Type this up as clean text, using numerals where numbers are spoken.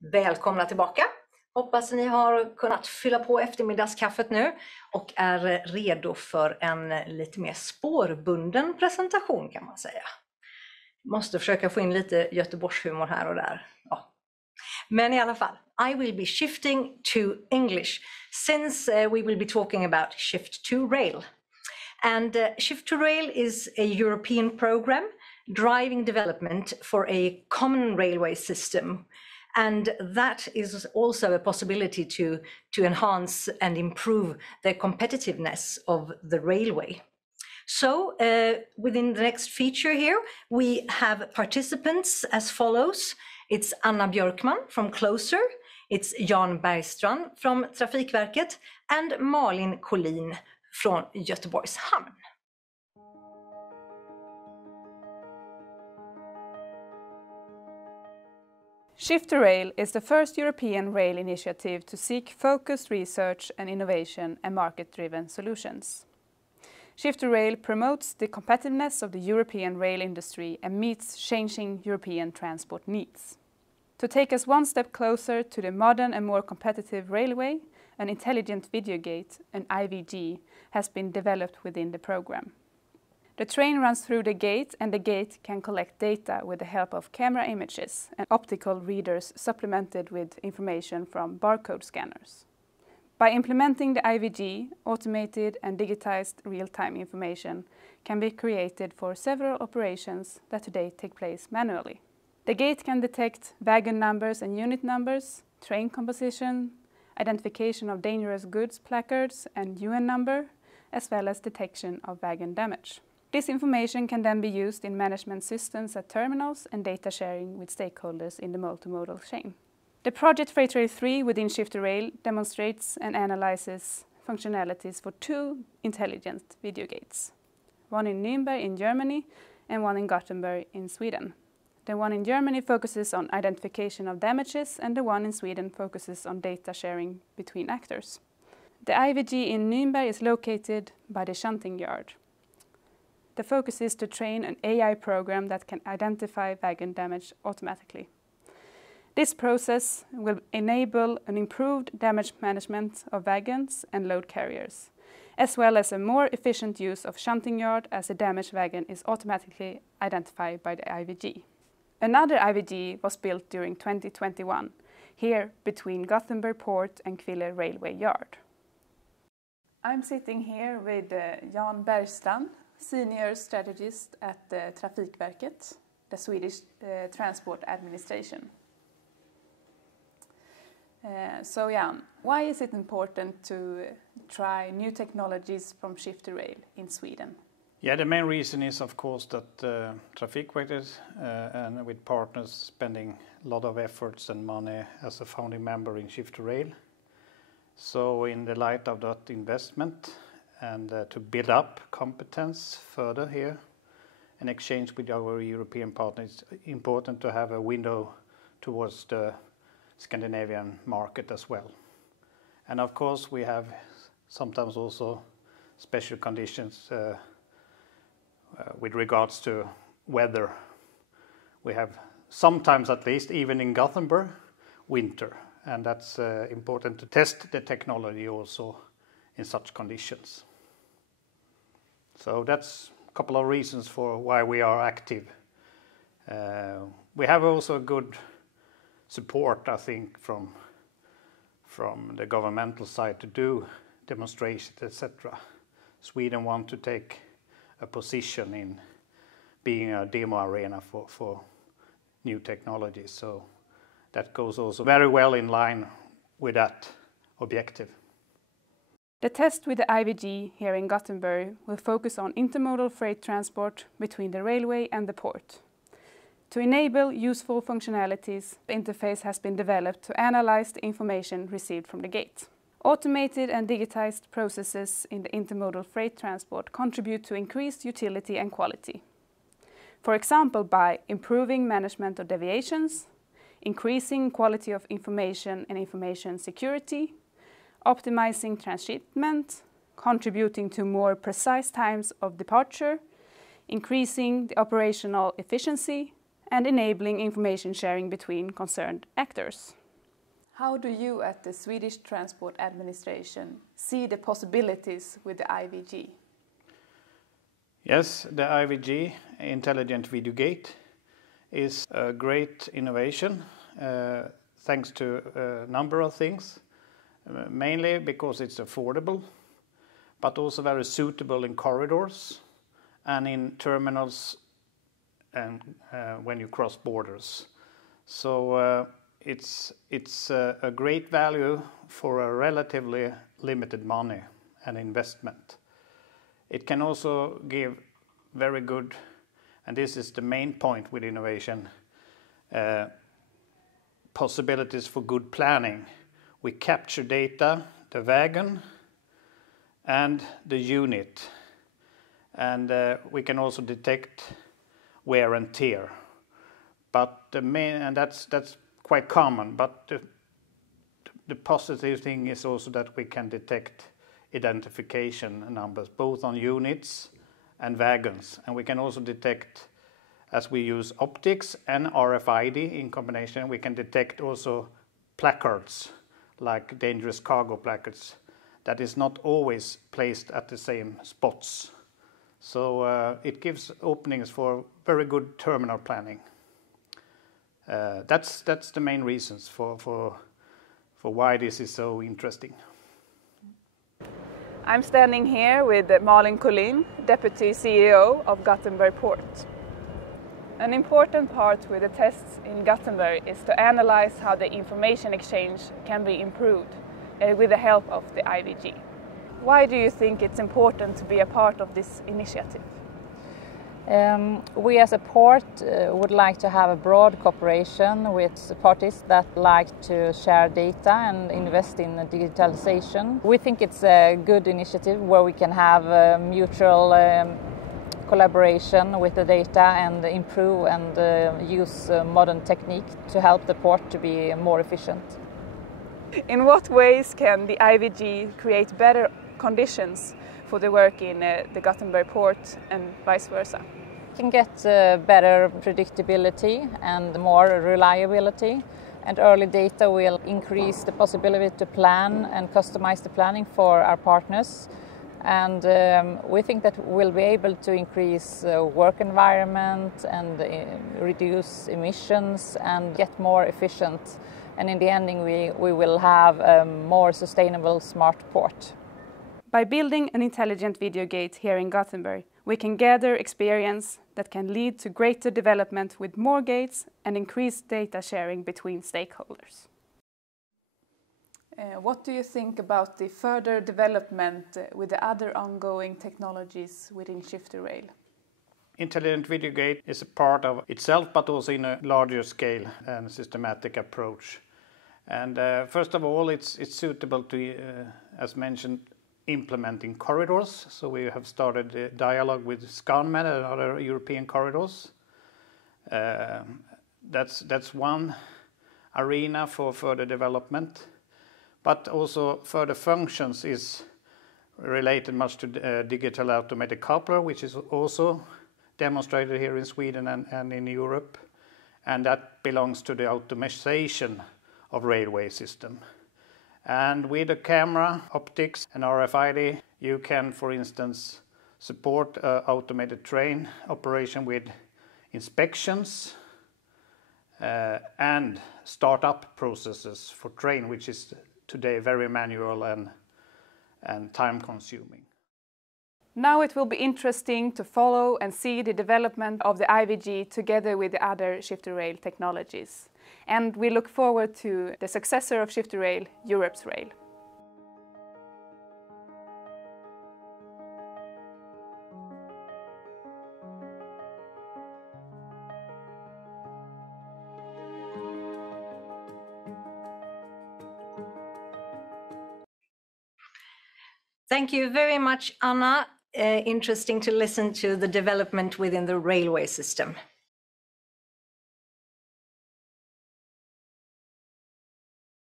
Välkomna tillbaka! Hoppas ni har kunnat fylla på eftermiddagskaffet nu och är redo för en lite mer spårbunden presentation kan man säga. Måste försöka få in lite Göteborgshumor här och där. Ja. Men i alla fall, I will be shifting to English since we will be talking about Shift2Rail. And Shift2Rail is a European program driving development for a common railway system. And that is also a possibility to enhance and improve the competitiveness of the railway. So within the next feature here, we have participants as follows. It's Anna Björkman from Closer, it's Jan Bergstrand from Trafikverket, and Malin Collin från Göteborgs Hamn. Shift2Rail is the first European rail initiative to seek focused research and innovation and market-driven solutions. Shift2Rail promotes the competitiveness of the European rail industry and meets changing European transport needs. To take us one step closer to the modern and more competitive railway, an intelligent video gate, an IVG, has been developed within the program. The train runs through the gate and the gate can collect data with the help of camera images and optical readers supplemented with information from barcode scanners. By implementing the IVG, automated and digitized real-time information can be created for several operations that today take place manually. The gate can detect wagon numbers and unit numbers, train composition, identification of dangerous goods placards and UN number, as well as detection of wagon damage. This information can then be used in management systems at terminals and data sharing with stakeholders in the multimodal chain. The project Freight Rail 3 within Shift2Rail demonstrates and analyzes functionalities for two intelligent video gates, one in Nürnberg in Germany and one in Gothenburg in Sweden. The one in Germany focuses on identification of damages and the one in Sweden focuses on data sharing between actors. The IVG in Nürnberg is located by the shunting yard. The focus is to train an AI program that can identify wagon damage automatically. This process will enable an improved damage management of wagons and load carriers, as well as a more efficient use of shunting yard as a damaged wagon is automatically identified by the IVG. Another IVG was built during 2021, here between Gothenburg Port and Kville Railway Yard. I'm sitting here with Jan Bergstrand, Senior Strategist at Trafikverket, the Swedish Transport Administration. So Jan, why is it important to try new technologies from Shift2Rail in Sweden? Yeah, the main reason is of course that Trafikverket and with partners spending a lot of efforts and money as a founding member in Shift2Rail. So in the light of that investment, and to build up competence further here and exchange with our European partners, it's important to have a window towards the Scandinavian market as well. And of course we have sometimes also special conditions with regards to weather. We have sometimes, at least even in Gothenburg, winter, and that's important to test the technology also in such conditions. So that's a couple of reasons for why we are active. We have also good support, I think, from the governmental side to do demonstrations, etc. Sweden want to take a position in being a demo arena for new technologies, so that goes also very well in line with that objective. The test with the IVG here in Gothenburg will focus on intermodal freight transport between the railway and the port. To enable useful functionalities, the interface has been developed to analyze the information received from the gate. Automated and digitized processes in the intermodal freight transport contribute to increased utility and quality. For example, by improving management of deviations, increasing quality of information and information security, optimizing transshipment, contributing to more precise times of departure, increasing the operational efficiency, and enabling information sharing between concerned actors. How do you at the Swedish Transport Administration see the possibilities with the IVG? Yes, the IVG, Intelligent Video Gate, is a great innovation thanks to a number of things, mainly because it's affordable, but also very suitable in corridors and in terminals and when you cross borders. So it's a great value for a relatively limited money and investment. It can also give very good, and this is the main point with innovation, possibilities for good planning. We capture data, the wagon and the unit, and we can also detect wear and tear. But the main, and that's quite common, but the positive thing is also that we can detect identification numbers, both on units and wagons. And we can also detect, as we use optics and RFID in combination, we can detect also placards, like dangerous cargo placards, that is not always placed at the same spots. So it gives openings for very good terminal planning. That's the main reasons for why this is so interesting. I'm standing here with Malin, Collin, Deputy CEO of Gothenburg Port. An important part with the tests in Gothenburg is to analyze how the information exchange can be improved with the help of the IVG. Why do you think it's important to be a part of this initiative? We as a port would like to have a broad cooperation with parties that like to share data and invest in digitalization. We think it's a good initiative where we can have mutual collaboration with the data and improve and use modern technique to help the port to be more efficient. In what ways can the IVG create better conditions for the work in the Gothenburg port and vice versa? We can get better predictability and more reliability, and early data will increase the possibility to plan and customize the planning for our partners. And we think that we'll be able to increase work environment and reduce emissions and get more efficient. And in the ending, we will have a more sustainable smart port. By building an intelligent video gate here in Gothenburg, we can gather experience that can lead to greater development with more gates and increased data sharing between stakeholders. What do you think about the further development with the other ongoing technologies within Shift2Rail? Intelligent Video Gate is a part of itself, but also in a larger scale and systematic approach. And first of all, it's suitable to, as mentioned, implementing corridors. So we have started a dialogue with Scanmed and other European corridors. That's one arena for further development. But also further functions is related much to digital automated coupler, which is also demonstrated here in Sweden and in Europe. And that belongs to the automation of railway system. And with the camera, optics and RFID, you can, for instance, support automated train operation with inspections and startup processes for train, which is today very manual and time-consuming. Now it will be interesting to follow and see the development of the IVG together with the other Shift2Rail technologies. And we look forward to the successor of Shift2Rail, Europe's rail. Thank you very much, Anna. Interesting to listen to the development within the railway system.